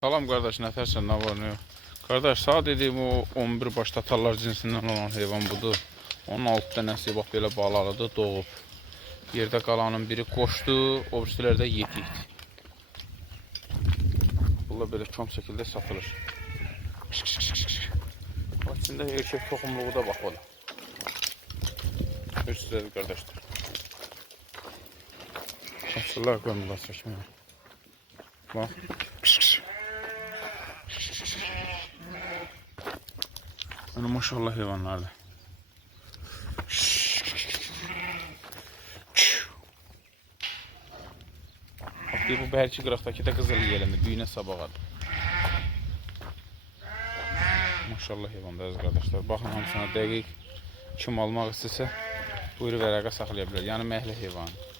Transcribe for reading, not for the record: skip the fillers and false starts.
Salam qardaş, nətərsən, nə var, nə yox? Qardaş, sağ dediyim o 11 baş tatarlar cinsindən olan heyvan budur. Onun 6 dənəsi bax belə balalıdır, doğub. Yerdə qalanın biri qoşdu, o birisiləri də yetikdir. Bunlar belə kom şəkildə satılır. Bax, içində erkək toxumluğu da bax ola. Göstərədir qardaşlar. Açırlar, qoymurlar çəkməyə. Bax. Yani maşallah hayvanlarda. Bak bu bəlki qıraqdakı da qızıl yelində, büyünə sabağadır. Maşallah hayvanlar qardaşlar. Baxın hamısına dəqiq kim almaq istəsə buyuru vərəqə saxlaya bilər. Yəni məhlə heyvanı.